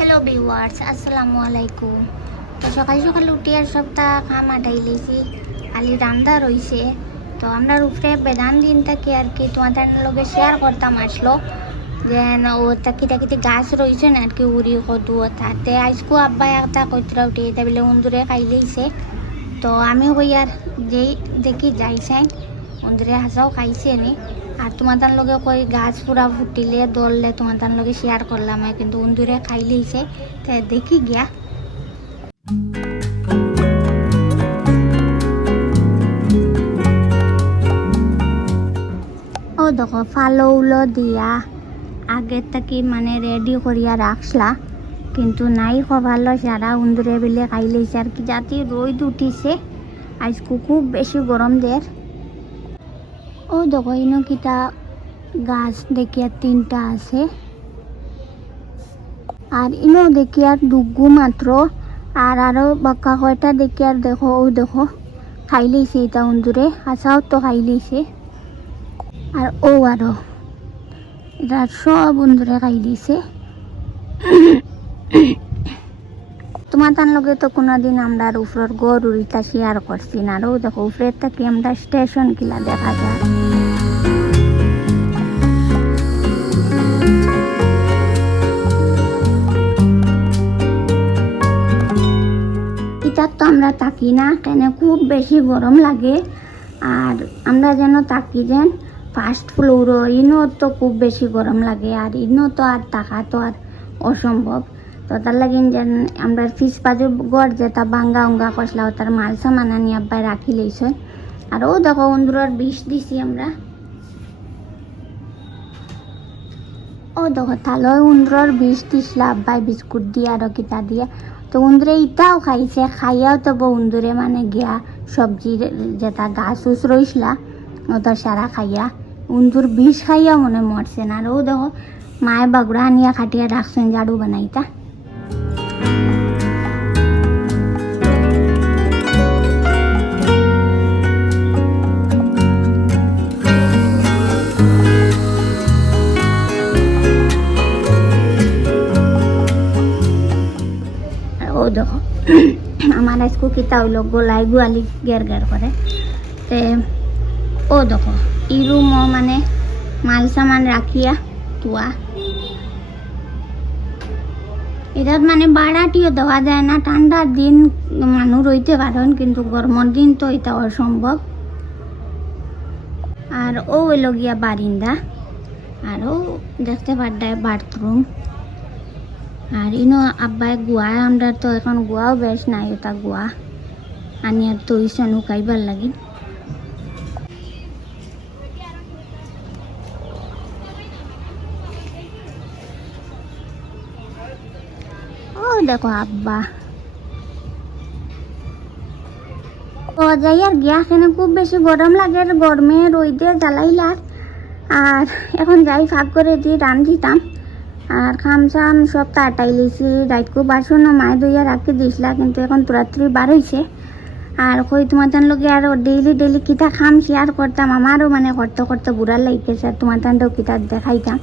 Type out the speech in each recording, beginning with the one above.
Hello viewers, আসসালামু আলাইকুম। তো সকাল সকাল উঠি আর সপ্তাহ খাম আটাই লিছি, খালি রান্না রয়েছে। তো আমরা উপরে বেদান দিন থাকি আর কি তোমাদের লগে শেয়ার করতাম আসলো যে ও তাকি তাকিতে গাছ রয়েছে না আর কি উড়ি কদু তাতে আজকু আব্বা একটা কইতরা উঠে এটা বলে উন্দুরে খাইলেইছে। তো আমি হই আর যেই দেখি যাইছেন উন্দুরে হাসাও খাইছে নি। আর তোমাদের লগে কই গাছ পুরা ফুটিলে দললে তোমাদের লগে শেয়ার করলাম, কিন্তু উন্দুরে খাইলেইছে। তাই দেখি গিয়া ও দেখো ফালো উলো দিয়া আগের থাকি মানে রেডি করিয়া রাখলা, কিন্তু নাই ভালো সারা উন্দুরে বেলে খাইলেইছে আর কি জাতি রোদ উঠিছে আজকু খুব বেশি গরম দের। ও দেখো ইনো কিটা গাছ দেখি আর তিনটা আছে, আর ইনো দেখি আর দুগু মাত্র, আর আরো বাক্কা কয়টা দেখি আর দেখো ও দেখো খাইলেইছে এটা উন্দুরে আসাও তো খাইলেইছে। আর ও আরো এটা সব উন্দুরে খাইলেইছে। তোমার তার লগে তো কোনোদিন আমরা উপরের গড় উড়িটা শেয়ার করছি না। আরও দেখো উপরের থেকে আমরা স্টেশন কিলা দেখা যায়। এটার তো আমরা থাকি না কেন, খুব বেশি গরম লাগে। আর আমরা যেন থাকি যেন ফার্স্ট ফ্লোর, ইনো তো খুব বেশি গরম লাগে, আর ইনো তো আর থাকা তো আর অসম্ভব। তো তার লাগিন যেন আমরা ফিস পাজুর গড় যেটা বাঙ্গা উঙ্গা কষলা তার মাল সামান আনি আব্বাই রাখি লইছ। আর ও দেখো উন্দুরের বিষ দিছি আমরা। ও দেখো তাহলে উন্দুরের বিষ দিছিল আব্বাই বিস্কুট দিয়ে আর কিতা দিয়ে। তো উন্দুরে ইটাও খাইছে, খাইয়াও তো উন্দুরে মানে গিয়া সবজি যেটা গাছ উস রইসলা ওটা সারা খাইয়া উন্দুর বিষ খাইয়া মনে মরছে না। আর ও দেখো মায়ে বাগুড়া আনিয়া খাটিয়া রাখছেন ঝাড়ু বানাইতা। ও দেখো আমার আজকু কিতা হইল গোলাই গোয়ালি গের গের করে। তে ও দেখো ই রুম মানে মাল সামান রাখিয়া তুয়া এটা মানে বাড়াটিও দেওয়া যায় না। ঠান্ডার দিন মানুষ রইতে পারেন, কিন্তু গরমের দিন তো এটা অসম্ভব। আর ও হইল গিয়া বারিন্দা, আর ও দেখতে পাড্ডায় বাথরুম। আর ইনো আব্বাই গুয়া, আমরা তো এখন গুয়াও বেশ নাই, ওটা গুয়া আনিয়া তৈছে নুকাইবার লাগি। ও দেখো আব্বা ও যাই আর গিয়া এখানে খুব বেশি গরম লাগে, গরমে রইদে জ্বালাইলার। আর এখন যাই ফাঁক করে দিয়ে রান দিতাম, আর খাম সাম সব তাটাই লিছি। রাইতকু বাসনও মায়ে দইয়া রাখি দিছিলা, কিন্তু এখন তুরাত্রি বার হয়েছে। আর কই তোমার তান লগে আর ডেইলি ডেইলি কিতা খাম শেয়ার করতাম, আমারও মানে করতে করতে বুড়া লাগিয়েছে। আর তোমার তানটাও কিতা দেখাইতাম।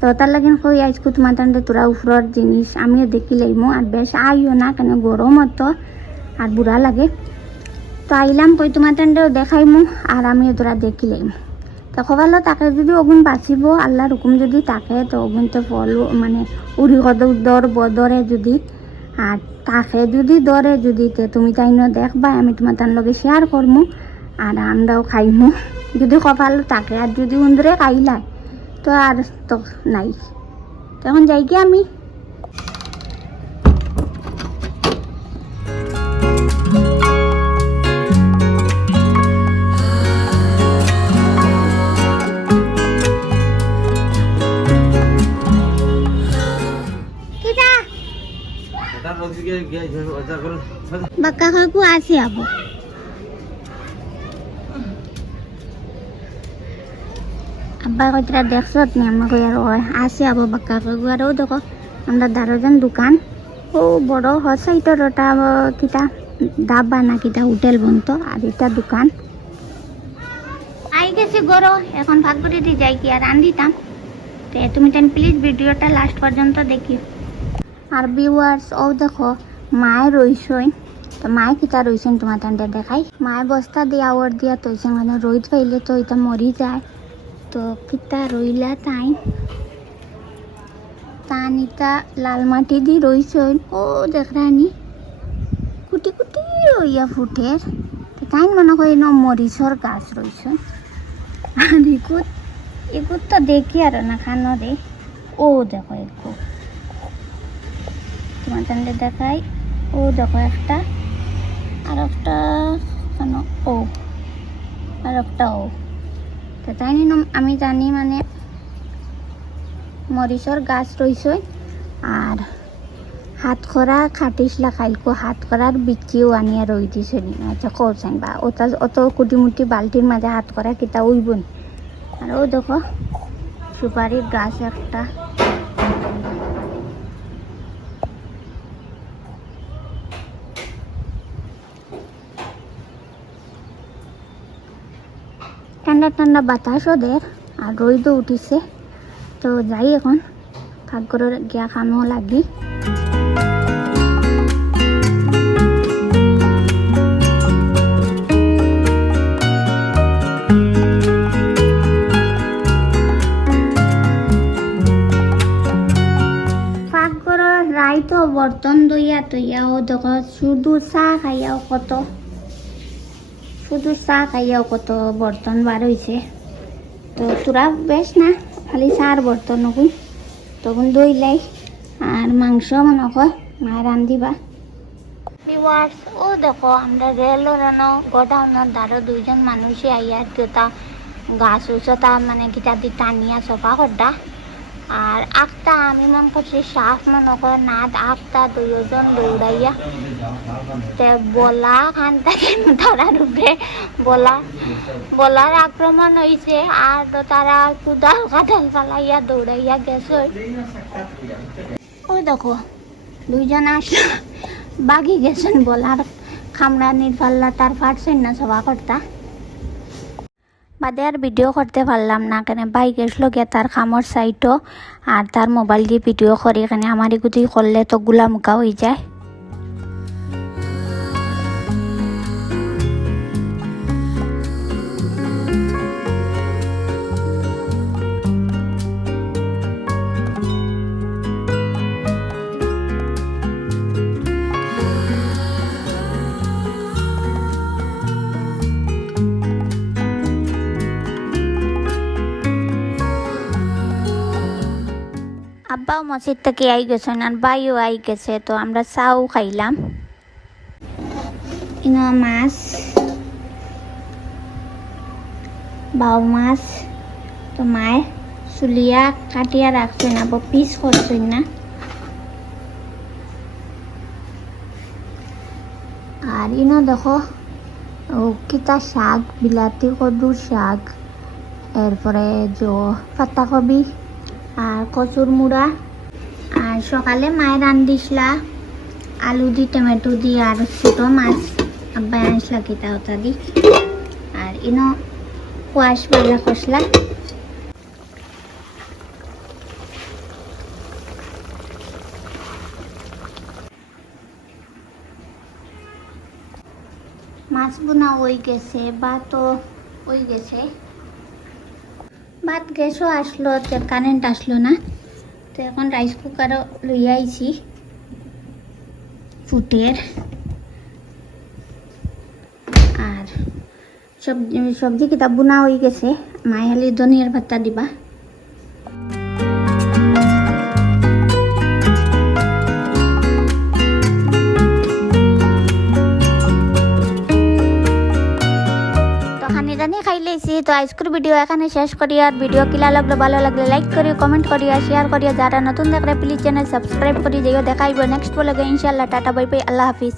তো তার লাগিন কই আজকু তোমার তানটা তোরা উফরর জিনিস আমিও দেখি লাইমো। আর বেশ আইও না কেন গরম হতো আর বুড়া লাগে। তো আইলাম কই তোমার তানটাও দেখাইমু আর আমিও তোরা দেখি লাইমু। তো ভালো তাকে যদি ওগুন বাঁচিব আল্লাহর হুকুম যদি থাকে, তো ওগুন তো ফল মানে উড়ি কদ দর বদরে যদি আর তাকে যদি দরে যদি তুমি তাই ন দেখবা, আমি তোমার তার লগে শেয়ার করমু আর আমরাও খাইমু যদি ভালো থাকে। আর যদি উন্দরে খাইলাই তো আর তো নাই। তখন যাই কি আমি বাক্কা কাকু আছে আবু। আব্বা কইতরা দেখছত নি আমরা কই আর আছে আবু বাক্কা কাকু। আরও দেখো আমরা দারোজান দোকান ও বড় হসাইটর ওটা কিতা ডাবা না কিতা হোটেল বলতো, আর এটা দোকান আই গেছে গরো। এখন ভাত করে দিয়ে যাই কি আর রান দিতাম। তো তুমি প্লিজ ভিডিওটা লাস্ট পর্যন্ত দেখিও। আর ভিউয়ার্স ও দেখো মায়ে রইছই, তো মায়ে কিতা রইছেন তোমার তান্ডে দেখাই। মায়ে বস্তা দিয়া ওর দিয়া তৈছেন, মানে রোদ পাইলে তো এটা মরি যায়, তো কিতা রইলা তাই তানিতা লাল মাটি দি রইছই। ও দেখরানি কুটি কুটি রইয়া ফুটের, তাই মনে করি ন মরিচর গাছ রইছে। আর এগুত তো দেখি আর না খানো রে। ও দেখো একটু তোমার তান্ডে দেখাই। ও দেখো একটা, আর একটা কেন ও, আর একটা ও, তো তাই আমি জানি মানে মরিচর গাছ রইছে। আর হাত করা খাটিসলা খাইলকো হাত করার বিচিও আনিয়া রই দিছে নি, আচ্ছা করছেন বা ওটা অত কুটিমুটি বালতির মাঝে হাত করা কিতা উইবন। আর ও দেখো সুপারির গাছ একটা, ঠান্ডা ঠান্ডা বাতাস ওদের, আর রোদও উঠিছে। তো যাই এখন ভাগ করে গিয়া খামও লাগি। রাই তো বর্তন দইয়া তৈয়া ও দেখো শুধু চাহ খাইয়াও কত, শুধু চাহ খাইয়াও কত বর্তন বার হয়েছে। তো তোরা বেশ না খালি চার বর্তন নকুন তখন দই লাই, আর মাংস মনে কর মায়ের রান্ধিবা। ভিউয়ার্স ও দেখো আমরা রেলের গোডাউনের ধারে দুইজন মানুষে আইয়া তা গাছ উঁচতা মানে কিতা দি টানিয়া সফা করডা। আর আখটা আমি মনে করছি সাফ মনে করে না, আখটা দুইজন দৌড়াইয়া তে বলা খান থেকে ধরার উপরে বলার আক্রমণ হয়েছে। আর তারা কুদাল কাদাল পালাইয়া দৌড়াইয়া গেছে। ওই দেখো দুইজন আসলো বাগি গেছেন বলার খামড়ানির পাল্লা, তার পারছেন না সভা কর্তা বাদে আর ভিডিও করতে পারলাম না, কেন বাইক গেছিলো গিয়ে তার খামর সাইটও, আর তার মোবাইল দিয়ে ভিডিও করে এখানে আমার এগুলি করলে তো গুলামুখা হয়ে যায়। আব্বাও মসজিদ থেকে আই গেছেন আর বাইও আই গেছে, তো আমরা চাও খাইলাম। ইনো মাছ, বাউ মাছ, তো মায়ে চুলিয়া কাটিয়া রাখছেন, আবার পিস করছেন না। আর ইনো দেখো ও কিতা শাক, বিলাতি কদুর শাক, এরপরে পাতাকপি আর কচুর মুড়া। আর সকালে মায়ের রান্ধিসলা আলু দি টমেটো দি আর ছোট মাছ আব্বাই আনসলা কিতা ওটা দি। আর ইনো কোয়াশ বালা কষলা। মাছ বোনা হয়ে গেছে, ভাতও হয়ে গেছে। ভাত গ্যাসও আসলো, কারেন্ট আসলো না, তো এখন রাইস কুকারও লইয়া আইছি ফুটের। আর সবজি কিতাব বোনা হয়ে গেছে, মায়ে খালি ধনিয়ার ভাতটা দিবা। খাইলেছি তো আজকের ভিডিও এখানে শেষ করি। আর ভিডিও কিলা লাগলো ভালো লাগলে লাইক করিও, কমেন্ট করিও, শেয়ার করিও। যারা নতুন দেখলে প্লিজ চ্যানেল সাবস্ক্রাইব করি যাইও। দেখাইব নেক্সট ব্লগে ইনশাআল্লাহ। টাটা বাই বাই, আল্লাহ হাফিজ।